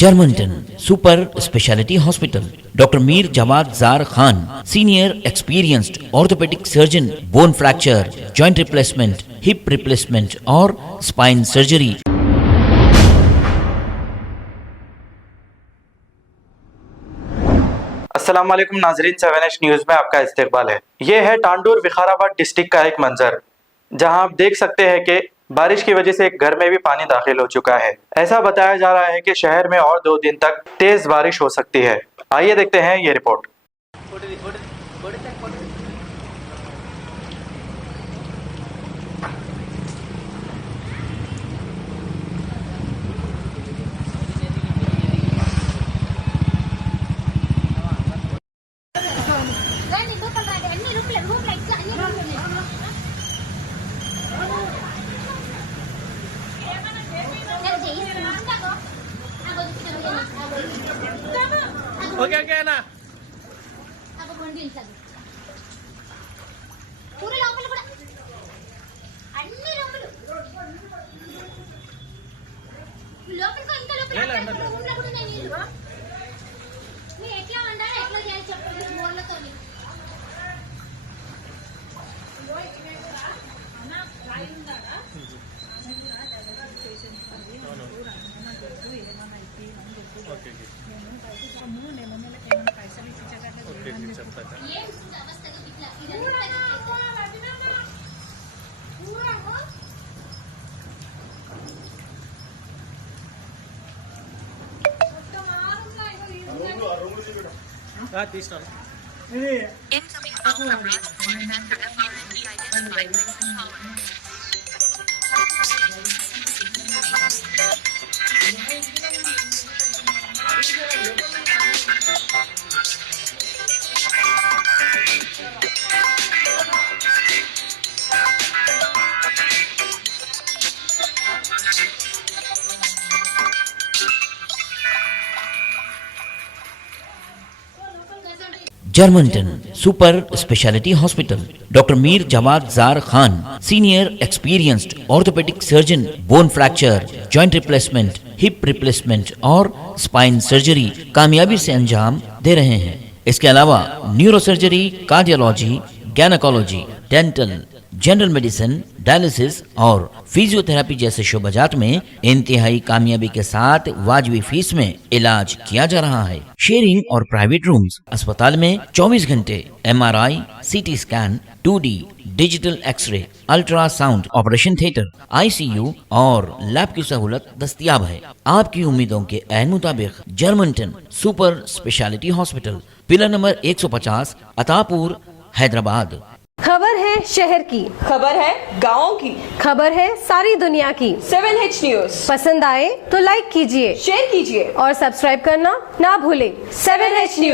Germanton super speciality hospital, doctor Mir Jawad Jar Khan, senior experienced orthopaedic surgeon, bone fracture, joint replacement, hip replacement और spine surgery. अस्सलाम वालेकुम नाजरीन, 7H news में आपका इस्तकबाल है। ये है टांडूर विकाराबाद डिस्ट्रिक्ट का एक मंजर, जहां आप देख सकते हैं कि बारिश की वजह से एक घर में भी पानी दाखिल हो चुका है। ऐसा बताया जा रहा है कि शहर में और 2 दिन तक तेज बारिश हो सकती है। आइए देखते हैं ये रिपोर्ट। ఓకే ఓకే అన్న పూర లోపల కూడా అన్ని రూములు లోపలికి ఇంకా లోపల రూమ్లో కూడా నేను నీళ్ళు మీరు ఎట్లా ఉండాలి ఎట్లా చేయాలి చెప్పండి మోళ్ళతో తీస్తాను. Incoming call from Race Florida for FRNT identified by the caller. Germanton super speciality hospital, doctor Mir Jawad Jar Khan, senior experienced orthopaedic surgeon, bone fracture, joint replacement, hip replacement और स्पाइन सर्जरी कामयाबी से अंजाम दे रहे हैं। इसके अलावा neuro surgery, cardiology, gynaecology, dental, general medicine, dialysis और फिजियोथेरेपी जैसे शोबाजात में इंतहाई कामयाबी के साथ वाजबी फीस में इलाज किया जा रहा है। शेयरिंग और प्राइवेट रूम्स, अस्पताल में 24 घंटे MRI, CT scan, 2D digital x ray, ultrasound, operation theatre, ICU और लैब की सहूलत दस्तयाब है। आपकी उम्मीदों के ऐन मुताबिक Germanton super speciality hospital, pillar number 150, Attapur, Hyderabad. खबर है शहर की, खबर है गाँव की, खबर है सारी दुनिया की। 7H न्यूज़ पसंद आए तो लाइक कीजिए, शेयर कीजिए और सब्सक्राइब करना ना भूलें। 7H news.